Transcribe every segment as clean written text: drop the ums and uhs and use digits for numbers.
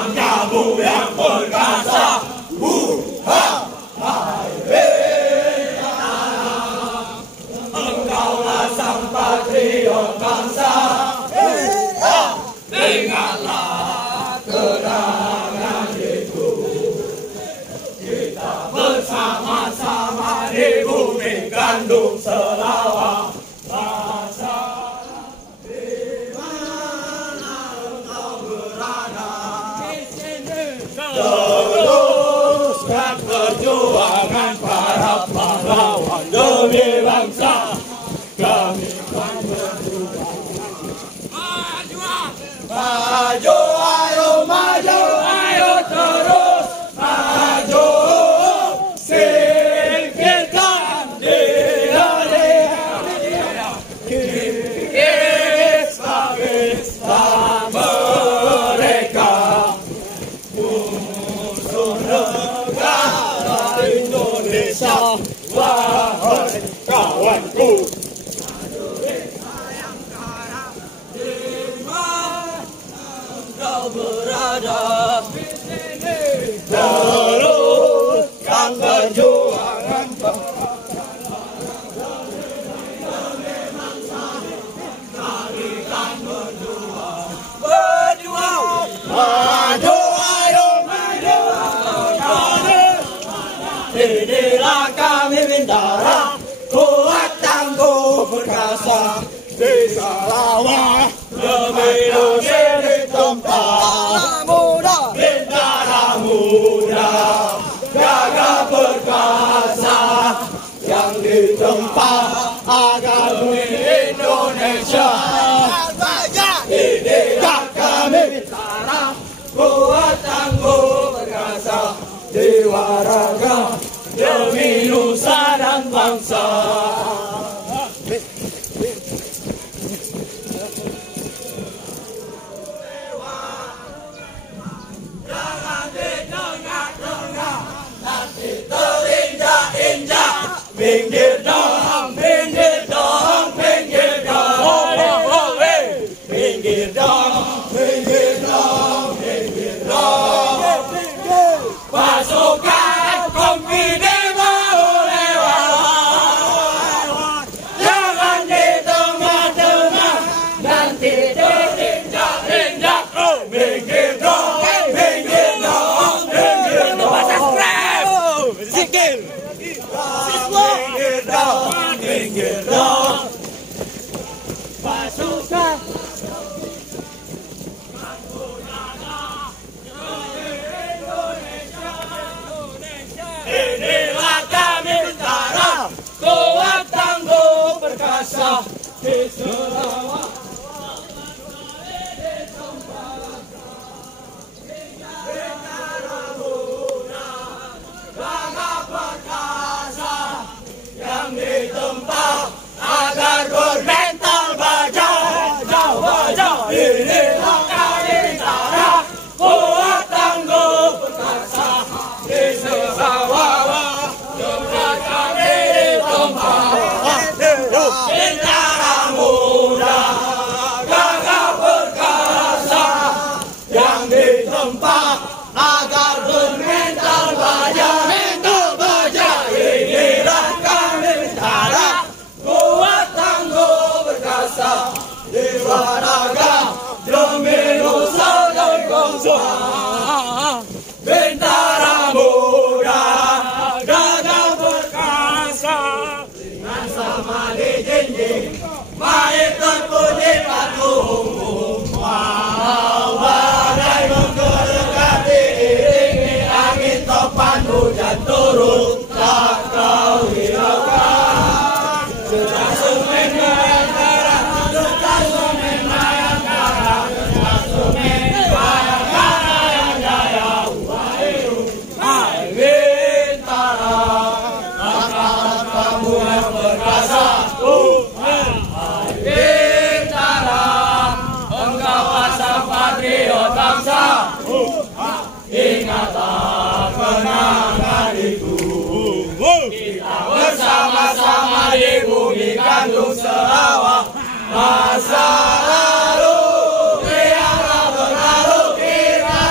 sang kamu yang perkasa. Engkaulah sang patriot bangsa. Ingatlah kenangan itu. Kita bersama-sama di bumi kandung Selawah. Teruskan perjuangan para pahlawan demi bangsa. Kami akan berjuang. Maju, ayo maju, ayo terus maju. Singkirkan dia-dia, kista-kista mereka. Negara Indonesia, wahai kawanku, di mana engkau berada, teruskan perjuangan kami kan berjuang, maju. Inilah kami Bintara, kuat tangguh perkasa di Selawah demi Indonesia tempat muda. Bintara muda, gagah perkasa yang ditempa agar bumi Indonesia. Inilah kami Bintara, kuat tangguh perkasa jiwa raga demi nusa dan bangsa. Jangan ditengah-tengah, nanti terinjak-injak. Pinggir dong, pinggir dong, pinggir dong. Pinggir dong, pinggir dong, pinggir dong. Pasukan Kompini mau lewat. Jangan di tengah-tengah, nanti terinjak-injak. Pinggir dong, pinggir dong, pinggir dong. Zikir. Pinggir dong, pinggir dong. Pasukan inilah kami Bintara, kuat tangguh perkasa di Selawah. Bintara muda, gagah perkasa yang ditempa agar bermental baja. Inilah kami Bintara, kuat tangguh perkasa di Selawah. Bintara muda, gagah perkasa yang ditempa agar bermental baja. Inilah kami Bintara, kuat tangguh perkasa jiwa raga demi nusa dan bangsa. Bintara muda, gagah perkasa, dengan sama dijinjing, baik terpuji patung. Badai menggerakati iringi angin topan hujan turun, tak kau hiraukan. Sudah semen Bayangkara, sudah semen Bayangkara, sudah semen Bayangkara yang jaya. Hai Bintara, angkatan kamu yang perkasa. Hai Bintara, engkau asal patriot bangsa. Ingatlah kenangan itu. Kita bersama-sama di bumi kandung Selawah. Masa lalu biarlah berlalu, kita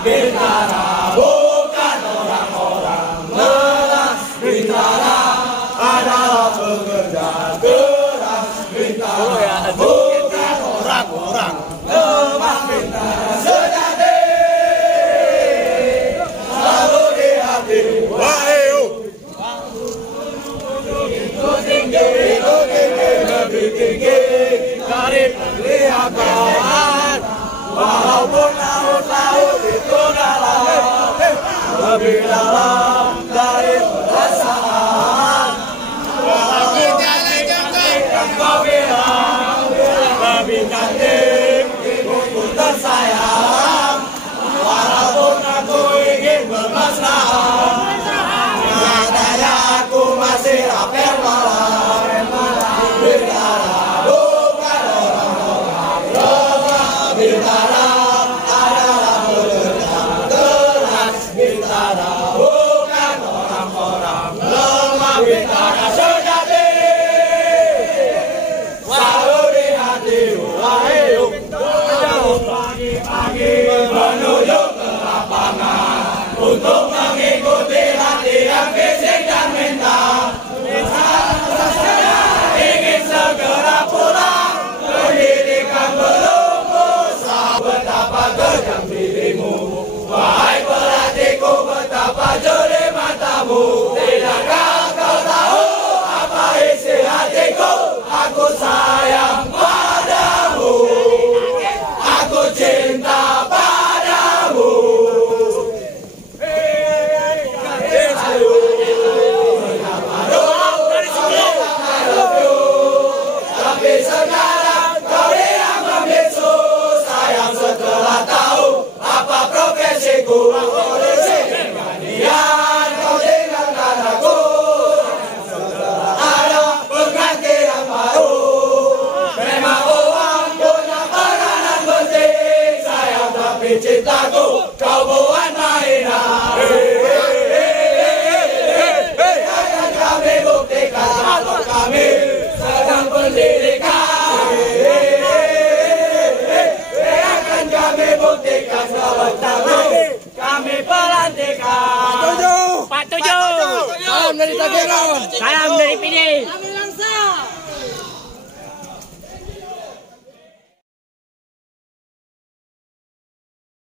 Bintara bukan orang-orang melas. Bintara adalah pekerja keras. Bintara bukan orang-orang lemah. Bintara sejati selalu di hati. Wahyu lebih tinggi dari penglihatan. Walaupun laut-laut itu dalam, lebih dalam dari perasaan. Walaupun cantik kau bilang, lebih cantik ibuku tersayang. Walaupun aku ingin bermesraan, nyatanya aku masih apel malam. Bintara bukan orang-orang lemah. Bintara adalah pekerja keras. Bintara bukan orang-orang lemah. Bintara sejati selalu di hati. Wahyu pagi-pagi menuju ke lapangan untuk mengikuti latihan fisik dan mental. Ingin segera pulang, pendidikan belum usah. Betapa kejam dirimu, wahai pelatihku, betapa jeli matamu. Tidakkah kau tahu apa isi hatiku? Aku sayang padamu, aku cinta padamu. Tapi sekarang kau yang membisu. Sayang setelah tahu apa profesiku. Polisi kemudian kau tinggalkan aku. Setelah ada pengganti yang baru. Memang uang punya peranan penting. Sayang tapi cintaku kau buat mainan. Akan kami buktikan atau kami sedang pendidikan. Akan kami buktikan sebentar lagi kami pelantikan. 47. Salam dari Tagero. Salam dari PD.